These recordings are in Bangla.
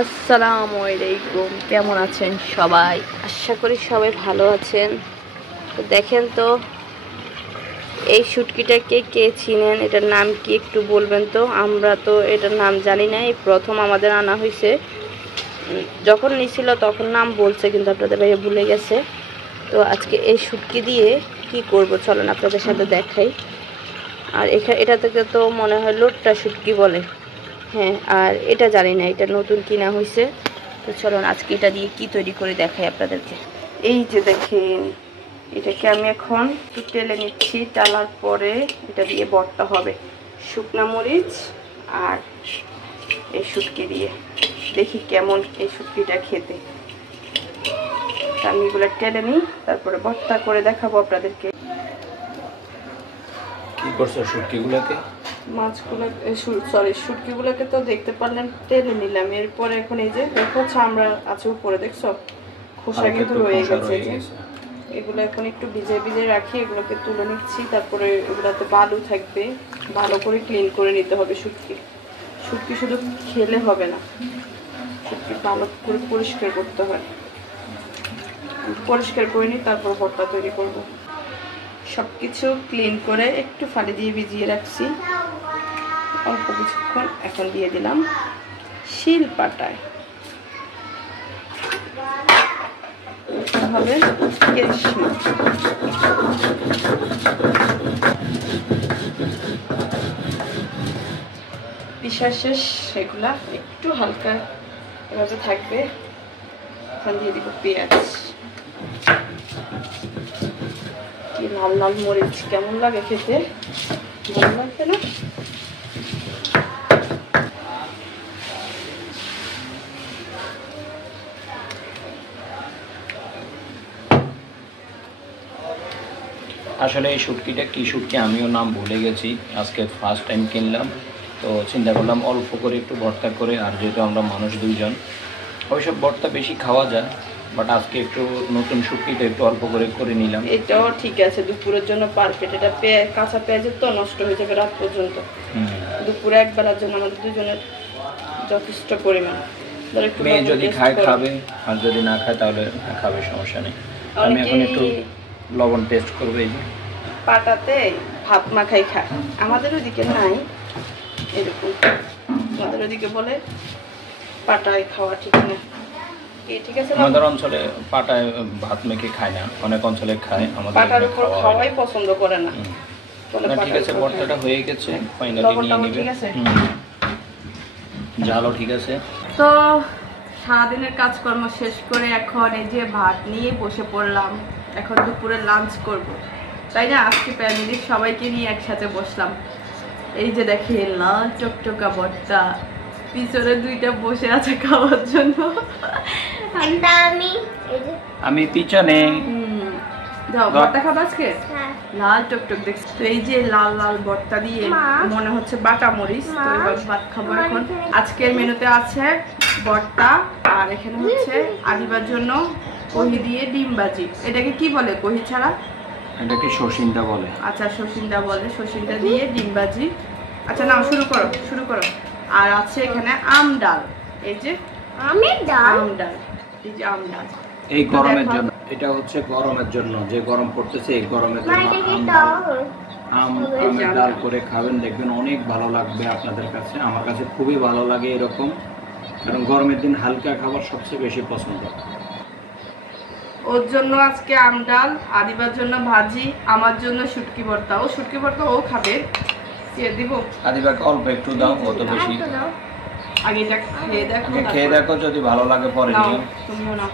আসসালামু আলাইকুম, কেমন আছেন সবাই? আশা করি সবাই ভালো আছেন। তো দেখেন তো এই শুটকিটাকে কে চিনেন, এটার নাম কি একটু বলবেন তো? আমরা তো এটার নাম জানি না, এই প্রথম আমাদের আনা হয়েছে। যখন নিছিল তখন নাম বলছে, কিন্তু আপনাদের ভাইয়া ভুলে গেছে। তো আজকে এই শুটকি দিয়ে কি করব চলেন আপনাদের সাথে দেখাই। আর এটা থেকে তো মনে হয় লোট্টা শুটকি বলে, হ্যাঁ। আর এটা জানি না, এটা নতুন কিনা হয়েছে। তো চলুন আজকে এটা দিয়ে কি তৈরি করে দেখাই আপনাদেরকে। এই যে দেখেন, এটাকে আমি এখন একটু তেলে নিচ্ছি। টালার পরে এটা দিয়ে ভর্তা হবে, শুকনা মরিচ আর এই শুটকি দিয়ে। দেখি কেমন এই শুটকিটা খেতে। আমি এগুলো টেলে নিই, তারপরে ভর্তা করে দেখাবো আপনাদেরকে। কি করছো শুটকিগুলোকে? শুটকিগুলোকে তো দেখতে পারলেন টেলে নিলাম। এরপরে এখন এই যে দেখো চামড়া আছে উপরে, দেখছো খোসা কিন্তু রয়ে গেছে। এগুলো এখন একটু ভিজে রাখি, এগুলোকে তুলে নিচ্ছি। তারপরে এগুলোতে বালু থাকবে, ভালো করে ক্লিন করে নিতে হবে। শুটকি শুধু খেলে হবে না, শুটকি ভালো করে পরিষ্কার করতে হয়। পরিষ্কার করে নিই, তারপর ভর্তা তৈরি করব। সবকিছু ক্লিন করে একটু ফালি দিয়ে ভিজিয়ে রাখছি অল্প কিছুক্ষণ। এখন দিয়ে দিলাম শিল পাটায়, হবে কেশমা। পিসা শেষ, সেগুলা একটু হালকা এভাবে থাকবে। এখন দিয়ে দিব পেঁয়াজ। কি লাল লাল মরিচ, কেমন লাগে খেতে, ভালো লাগবে না? আসলে এই শুটকিটা কি শুটকি আমিও নাম ভুলে গেছি, আজকে ফার্স্ট টাইম কিনলাম। তো চিন্তা করলাম অল্প করে একটু ভর্তা করে, আর যেহেতু আমরা মানুষ দুইজন, ওইসব ভর্তা বেশি খাওয়া যায়, বাট আজকে একটু নতুন শুটকিটা একটু অল্প করে নিলাম। এটাও ঠিক আছে, দুপুরের জন্য পারফেক্ট। এটা কাঁচা পেঁয়াজের তো নষ্ট হয়ে যাবে রাত পর্যন্ত। দুপুরে একবেলার জন্য আমাদের দুজনের যথেষ্ট পরিমাণ। মেয়ে যদি খায় খাবে, আর যদি না খায় তাহলে খাবে, সমস্যা নেই। আমি এখন একটু লবণ টেস্ট করবো। এই যে পাটাতে ভাত মাখাই খায়, আমাদের ওইদিকে নাই এরকম। আমাদের ওইদিকে বলে পাটায় খাওয়া ঠিক না। ঠিক আছে, আমাদের অঞ্চলে পাটায় ভাত মেখে খায় না, অনেক অঞ্চলে খায়, আমাদের পাটার উপর খাওয়াই পছন্দ করে না। ঠিক আছে, ভর্তাটা হয়ে গেছে, ফাইনালি নিয়ে নিবে। জালও ঠিক আছে। তো সারাদিনের কাজকর্ম শেষ করে এখন এই যে ভাত নিয়ে বসে পড়লাম। এখন দুপুরে লাঞ্চ করব, তাই না? আজকে ফ্যামিলির সবাইকে নিয়ে একসাথে বসলাম। এই যে দেখে লাল টকটকা ভর্তা, পিছনে দুইটা বসে আছে খাওয়ার জন্য। আমি পিছনে। যাও ভর্তা খাবো আজকে, লাল টকটক দেখছি তো। এই যে লাল লাল ভর্তা দিয়ে মনে হচ্ছে বাটা মরিচ। তো এবার ভাত খাবো এখন। আজকের মেনুতে আছে ভর্তা, আর এখানে হচ্ছে আদিবার জন্য কহি দিয়ে ডিম ভাজি। এটাকে কি বলে কহি ছাড়া? এটাকে শশিন্দা বলে। আচ্ছা শশিন্দা বলে, শশিন্দা দিয়ে ডিম ভাজি। আচ্ছা নাও শুরু করো। আর আছে এখানে আম ডাল, এই যে আম ডাল, এই যে আম ডাল। এই গরমের জন্য, এটা হচ্ছে গরমের জন্য, যে গরম পড়তেছে এই গরমের জন্য আমের ডাল করে খাবেন, দেখবেন অনেক ভালো লাগবে আপনাদের কাছে। আমার কাছে খুবই ভালো লাগে এরকম, কারণ গরমের দিন হালকা খাবার সবচেয়ে বেশি পছন্দ। ওর জন্য আজকে আম ডাল, আদিবার জন্য ভাজি, আমার জন্য শুটকি ভর্তা। ও শুটকি ভর্তা ও খাবে, দিব আদিবাকে অল্প একটু দাও, অত বেশি। আগে এটা খেয়ে দেখো, যদি ভালো লাগে পরে নিও। তুমিও না।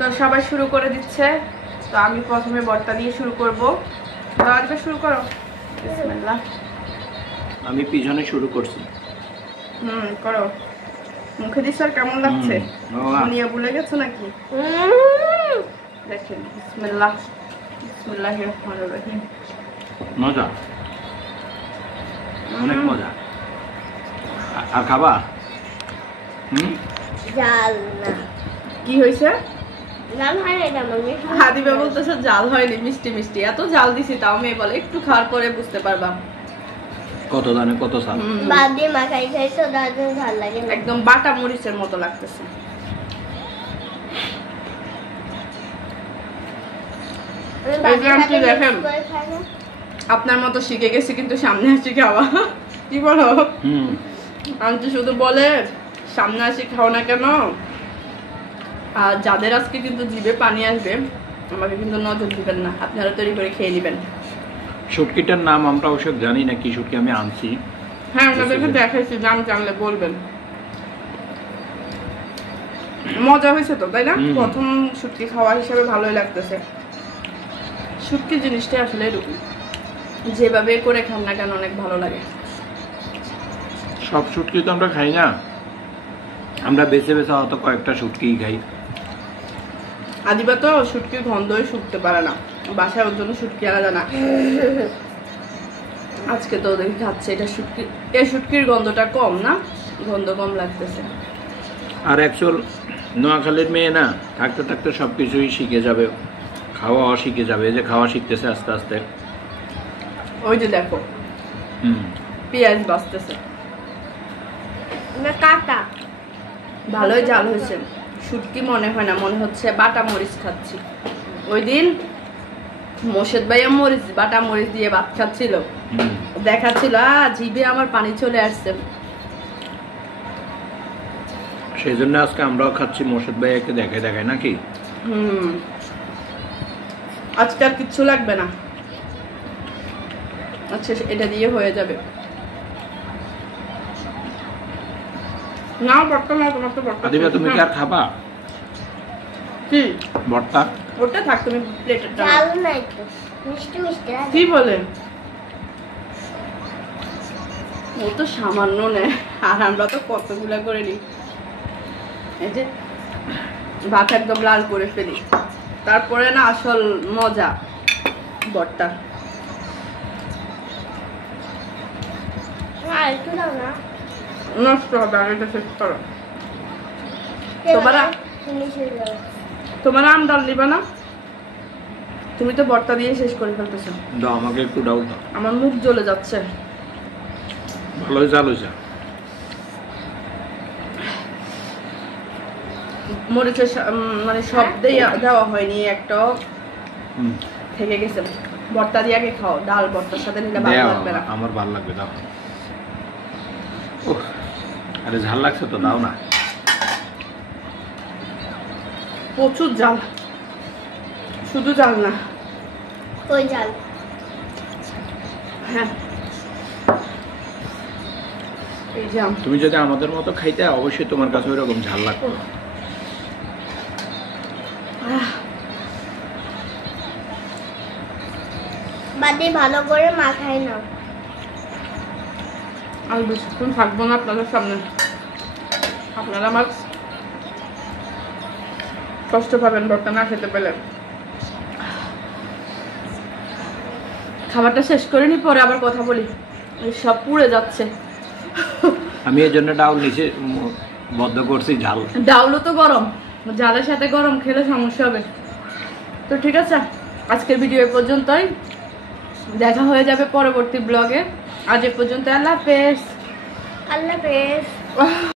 তো সবাই শুরু করে দিচ্ছে, তো আমি প্রথমে ভর্তা দিয়ে শুরু করব। তো আদিবা শুরু করো, বিসমিল্লাহ। আমি পিছনে শুরু করছি। করো। মুখে দিস, আর কেমন লাগছে? দুনিয়া ভুলে গেছো নাকি? দেখেন, বিসমিল্লাহ, বিসমিল্লাহির রহমানির রহিম। মজা, অনেক মজা। আর খাবা? জাল না, কি হয়েছে? হাদিবা বলতেছে জাল হয়নি, মিষ্টি মিষ্টি। এত জাল দিছি, তাও মেয়ে বলে একটু খাওয়ার পরে বুঝতে পারবা। কত দানে কত সাল বাদ দিয়ে মাখাই খাইছো দারুণ ভালো লাগে না। একদম বাটা মরিচের মতো লাগতেছে। আমি এই যে আন্টি বাসায় দেখেন। mix করে খাই না। আপনার মতো শিখে গেছি কিন্তু সামনে আসি খাওয়া। কি বলো? আন্টি শুধু বলে সামনে আসি খাও না কেন, আর যাদের আজকে কিন্তু জিভে পানি আসবে আমাকে কিন্তু নজর দিবেন না, আপনারা তৈরি করে খেয়ে নেবেন। শুটকিটার নাম আমরা অবশ্য জানি না কি শুটকি, আমি আনছি। হ্যাঁ ওনাদেরকে দেখাইছি, নাম জানলে বলবেন। মজা হয়েছে তো তাই না? প্রথম শুটকি খাওয়া হিসেবে ভালোই লাগতেছে। শুটকি জিনিসটা আসলে এরকম, যেভাবে করে খান না কেন অনেক ভালো লাগে। সব শুটকি তো আমরা খাই না, আমরা বেছে বেছে হয়তো কয়েকটা শুটকি খাই। আদিবা তো শুটকির গন্ধই শুকতে পারে না, বাসায় ওর জন্য শুটকি আনা জানা। আজকে তো দেখি খাচ্ছে এটা শুটকি, এই শুটকির গন্ধটা কম না, গন্ধ কম লাগতেছে। আর অ্যাকচুয়াল নোয়াখালীর মেয়ে না, থাকতে থাকতে সব কিছুই শিখে যাবে, খাওয়াও শিখে যাবে। এই যে খাওয়া শিখতেছে আস্তে আস্তে। ওই যে দেখো পেঁয়াজ বাজতেছে, না কাটা ভালোই জাল হয়েছে। শুটকি মনে হয় না, মনে হচ্ছে বাটা মরিচ খাচ্ছি। ওই দিন মোর্শেদ ভাইয়া মরিচ বাটা মরিচ দিয়ে ভাত খাচ্ছিল, দেখাচ্ছিল জিভে আমার পানি চলে আসছে। সেই জন্য আজকে আমরাও খাচ্ছি মোর্শেদ ভাইয়াকে দেখায় দেখায় নাকি। আজকে আর কিচ্ছু লাগবে না, আচ্ছা এটা দিয়ে হয়ে যাবে। না ভর্তা না, তোমার তো ভর্তা। আদিবা তুমি কি আর খাবা কি ভর্তা? ওটা থাক, তুমি প্লেটের চাল নাই তো মিষ্টি মিষ্টি আছে। কি বলে? ও তো সামান্য নেয় আর আমরা তো কতগুলা করে নিই। এই যে ভাত একদম লাল করে ফেলি, তারপরে না আসল মজা ভর্তা। আর একটু দাও না। নষ্ট হবে, আর এটা শেষ করো। ফিনিশ হয়ে যাবে। তোমার আম ডাল দিবা না? তুমি তো ভর্তা দিয়ে শেষ করে ফেলতেছো। দাও আমাকে একটু ডাউল দাও। আমার মুখ জ্বলে যাচ্ছে। ভালোই চাল হয়েছে। মরিচের মানে সব দেওয়া হয়নি, একটা থেকে গেছে। ভর্তা দিয়ে আগে খাও, ডাল ভর্তার সাথে নিলে ভালো লাগবে না। আমার ভালো লাগবে, দাও। আরে ঝাল লাগছে তো, দাও না। প্রচুর জাল, শুধু জাল না। কই জাল? হ্যাঁ এই যে তুমি যদি আমাদের মতো খাইতে অবশ্যই তোমার কাছে ওইরকম ঝাল লাগতো। বাদে ভালো করে মাখাই নাও। আর বেশিক্ষণ থাকবো না আপনাদের সামনে, আপনারা আমার কষ্ট পাবেন ভর্তা না খেতে পেলে। খাবারটা শেষ করে নি, পরে আবার কথা বলি, সব পুড়ে যাচ্ছে। আমি এই জন্য ডাউল নিচে বদ্ধ করছি, ঝাল। ডাউলও তো গরম, জালের সাথে গরম খেলে সমস্যা হবে। তো ঠিক আছে, আজকের ভিডিও এ পর্যন্তই, দেখা হয়ে যাবে পরবর্তী ব্লগে। আজ এ পর্যন্ত, আল্লাহ হাফেজ। আল্লাহ হাফেজ।